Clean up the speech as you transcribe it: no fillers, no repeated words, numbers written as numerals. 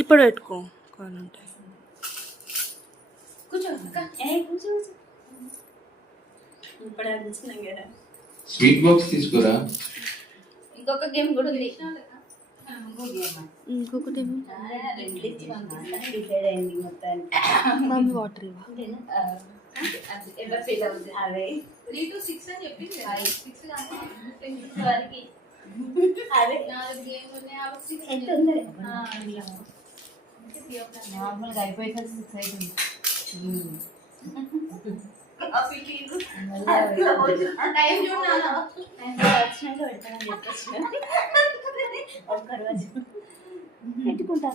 ఇప్పుడు పెట్టుకో కావాలంటే. కూర్చో కూర్చో. ఇప్పుడు అనిపించినాం కదా. స్వీట్ బాక్స్ తీసుకురా. ఇంకొక గేమ్ కూడా ఉంది. ఇంకొకటి డిసైడ్ అయింది మొత్తానికి. మమ్మీ వాటర్ ఇవ్వ. ఎవరు ఫీల్ అవుతుంది అదే 3 to 6 అని చెప్పింది. 6 వరకు అదే 4 గేమ్లు ఉన్నాయి. అవి 6 ఎంత ఉంది నార్మల్గా అయిపోయేసరికి 6 అవుతుంది. టైం చూడాలా? వచ్చినాక పెడతానని చెప్పొచ్చు. ఒక్కరోజు పెట్టుకుంటా.